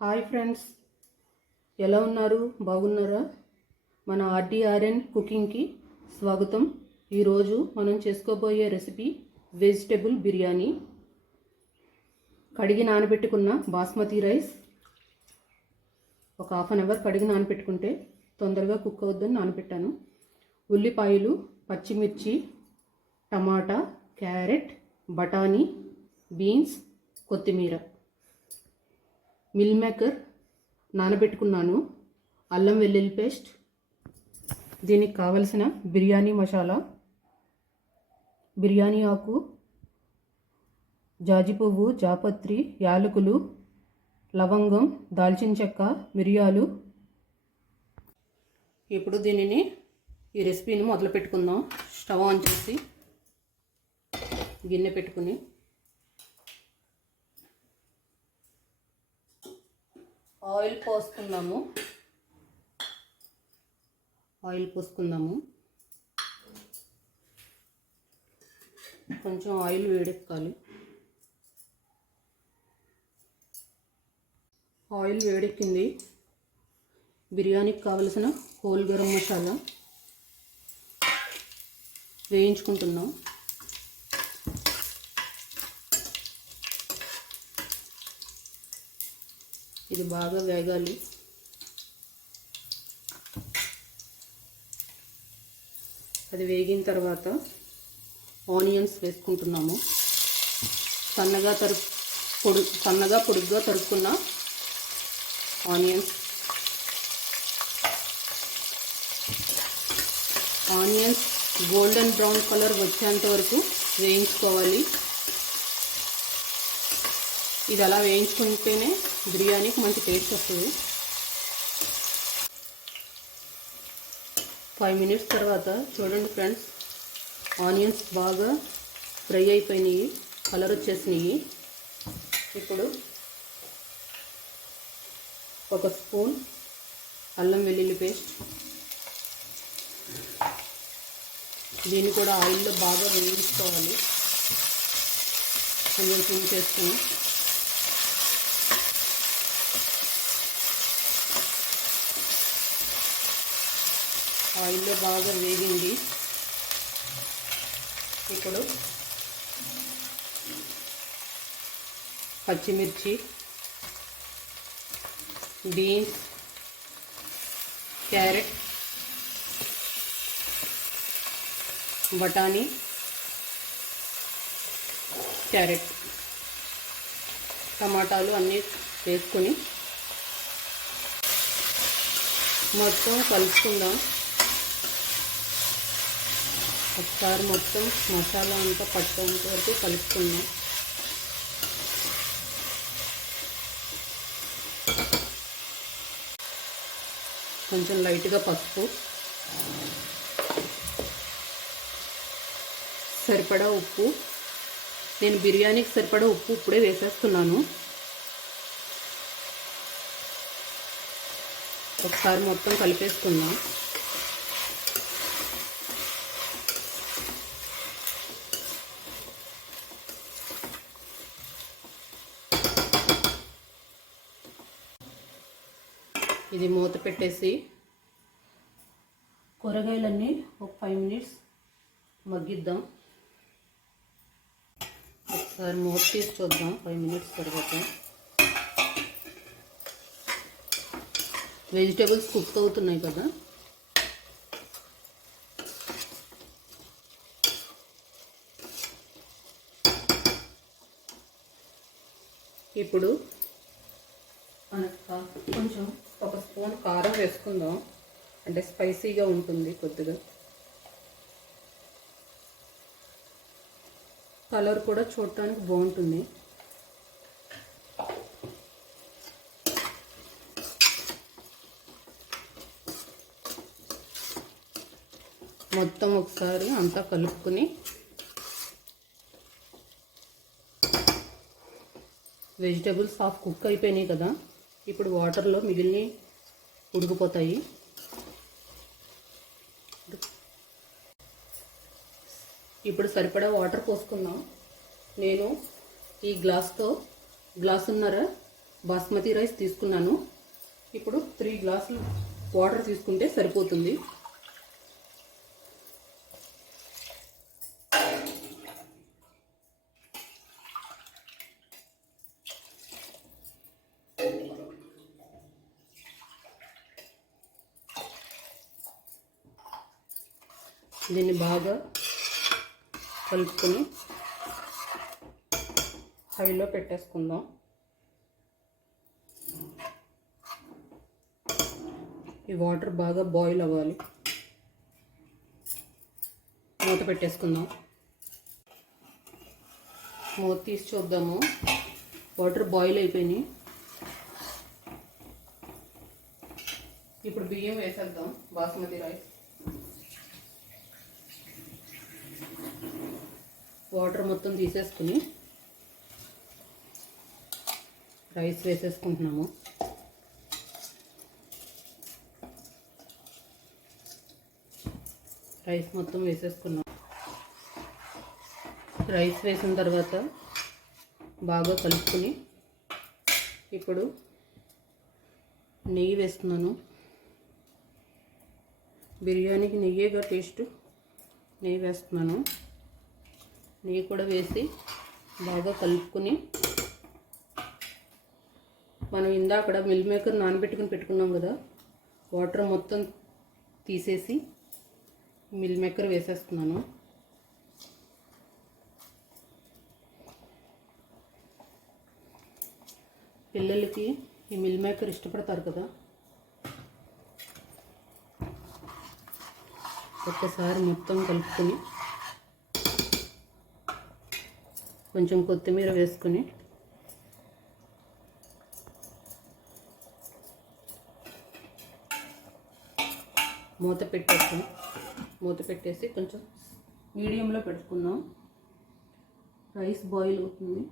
Hi friends, ఎలా ఉన్నారు? బాగున్నారా? మన ఆర్డీఆర్ఎన్ కుకింగ్కి స్వాగతం. ఈరోజు మనం చేసుకోబోయే రెసిపీ వెజిటేబుల్ బిర్యానీ. కడిగి నానబెట్టుకున్న బాస్మతి రైస్ ఒక హాఫ్ అన్ అవర్ కడిగి నానబెట్టుకుంటే తొందరగా కుక్ అవుద్దని నానబెట్టాను. ఉల్లిపాయలు, పచ్చిమిర్చి, టమాటా, క్యారెట్, బఠానీ, బీన్స్, కొత్తిమీర, మిల్ మేకర్ నానబెట్టుకున్నాను, అల్లం వెల్లుల్లి పేస్ట్, దీనికి కావలసిన బిర్యానీ మసాలా, బిర్యానీ ఆకు, జాజి పువ్వు, జాపత్రి, యాలకులు, లవంగం, దాల్చిన చెక్క, మిరియాలు. ఇప్పుడు దీనిని ఈ రెసిపీని మొదలు పెట్టుకుందాం. స్టవ్ ఆన్ చేసి గిన్నె పెట్టుకుని ఆయిల్ పోసుకుందాము. కొంచెం ఆయిల్ వేడెక్కాలి. ఆయిల్ వేడెక్కింది. బిర్యానీకి కావలసిన హోల్ గరం మసాలా వేయించుకుంటున్నాం. ఇది బాగా వేగాలి. అది వేగిన తర్వాత ఆనియన్స్ వేసుకుంటున్నాము. సన్నగా పొడుగ్గా తరుక్కున్న ఆనియన్స్ గోల్డెన్ బ్రౌన్ కలర్ వచ్చేంత వరకు వేయించుకోవాలి. ఇది అలా వేయించుకుంటేనే బిర్యానీకి మంచి టేస్ట్ వస్తుంది. 5 minutes తర్వాత చూడండి ఫ్రెండ్స్, ఆనియన్స్ బాగా ఫ్రై అయిపోయినాయి, కలర్ వచ్చేసినాయి. ఇప్పుడు 1 స్పూన్ అల్లం వెల్లుల్లి పేస్ట్, దీన్ని కూడా ఆయిల్లో బాగా వేయించుకోవాలి. కొంచెం సిమ్ చేసుకుని ఆయిల్లో బాగా వేగింది. ఇప్పుడు పచ్చిమిర్చి, బీన్స్, క్యారెట్, బఠానీ, టమాటాలు అన్నీ వేసుకొని మొత్తం కలుపుకుందాం. ఒకసారి మొత్తం మసాలా అంతా పట్టేంత వరకు కలుపుకుందాం. కొంచెం లైట్గా పసుపు, సరిపడా ఉప్పు. నేను బిర్యానీకి సరిపడా ఉప్పు ఇప్పుడే వేసేస్తున్నాను. ఒకసారి మొత్తం కలిపేసుకుందాం. ఇది మూత పెట్టేసి కూరగాయలన్నీ ఒక 5 minutes మగ్గిద్దాం. ఒకసారి మూత తీసి చూద్దాం 5 minutes తర్వాత. వెజిటేబుల్స్ కుక్ అవుతున్నాయి కదా. ఇప్పుడు కొంచెం 1 స్పూన్ కారం వేసుకుందాం, అంటే స్పైసీగా ఉంటుంది కొద్దిగా. కలర్ కూడా చూడటానికి బాగుంటుంది. మొత్తం ఒకసారి అంతా కలుపుకొని వెజిటేబుల్స్ హాఫ్ కుక్ అయిపోయినాయి కదా. ఇప్పుడు వాటర్లో మిగిలిన ఉడికిపోతాయి. ఇప్పుడు సరిపడా వాటర్ పోసుకుందాం. నేను ఈ గ్లాసున్నర బాస్మతి రైస్ తీసుకున్నాను. ఇప్పుడు 3 గ్లాసులు వాటర్ తీసుకుంటే సరిపోతుంది. దీన్ని బాగా కలుపుకొని హైలో పెట్టేసుకుందాం. ఈ వాటర్ బాగా బాయిల్ అవ్వాలి. మూత పెట్టేసుకుందాం. మూత తీసి చూద్దాము. వాటర్ బాయిల్ అయిపోయినాయి. ఇప్పుడు బియ్యం వేసేద్దాం. బాస్మతి రైస్. వాటర్ మొత్తం తీసేసుకుని రైస్ వేసేసుకుంటున్నాము. రైస్ మొత్తం వేసేసుకున్నాం. రైస్ వేసిన తర్వాత బాగా కలుపుకొని ఇప్పుడు నెయ్యి వేస్తున్నాను. బిర్యానీకి నెయ్యేగా టేస్ట్. నెయ్యి వేస్తున్నాను. నెయ్యి కూడా వేసి బాగా కలుపుకొని మనం ఇందాక మిల్ మేకర్ పెట్టుకున్నాం కదా, వాటర్ మొత్తం తీసేసి మిల్ మేకర్ వేసేస్తున్నాను. పిల్లలకి ఈ మిల్ మేకర్ ఇష్టపడతారు కదా. ఒక్కసారి మొత్తం కలుపుకొని కొంచెం కొత్తిమీర వేసుకొని మూత పెట్టేసి కొంచెం మీడియంలో పెట్టుకుందాం. రైస్ బాయిల్ అవుతుంది.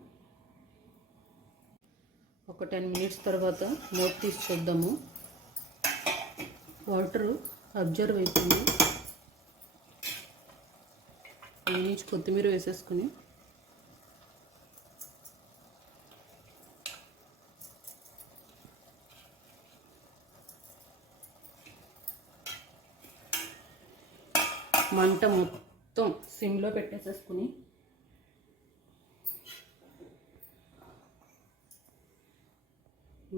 ఒక 10 మినిట్స్ తర్వాత మూత తీసి చూద్దాము. వాటర్ అబ్జర్వ్ అవుతుంది. నుంచి కొత్తిమీర వేసేసుకొని మంట మొత్తం సిమ్లో పెట్టేసేసుకుని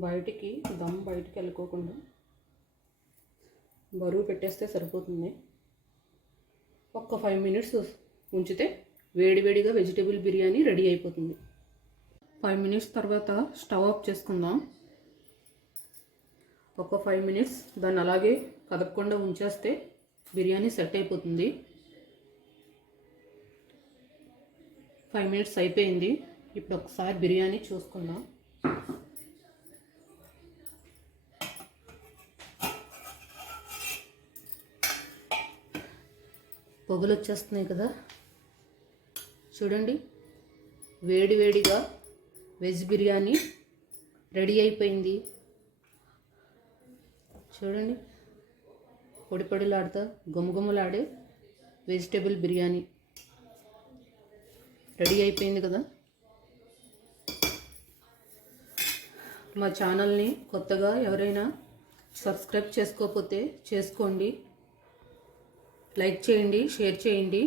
బయటికి వెళ్ళకోకుండా బరువు పెట్టేస్తే సరిపోతుంది. ఒక్క 5 మినిట్స్ ఉంచితే వేడివేడిగా వెజిటేబుల్ బిర్యానీ రెడీ అయిపోతుంది. 5 మినిట్స్ తర్వాత స్టవ్ ఆఫ్ చేసుకుందాం. ఒక 5 మినిట్స్ దాన్ని అలాగే కదపకుండా ఉంచేస్తే బిర్యానీ సెట్ అయిపోతుంది. 5 మినిట్స్ అయిపోయింది. ఇప్పుడు ఒకసారి బిర్యానీ చూసుకుందాం. పొగలు వచ్చేస్తున్నాయి కదా, చూడండి. వేడివేడిగా వెజ్ బిర్యానీ రెడీ అయిపోయింది. చూడండి, పొడి పొడిలాడుతా గుమగుమలాడే వెజిటేబుల్ బిర్యానీ రెడీ అయిపోయింది కదా. మా ఛానల్ని కొత్తగా ఎవరైనా సబ్స్క్రైబ్ చేసుకోకపోతే చేసుకోండి. లైక్ చేయండి, షేర్ చేయండి.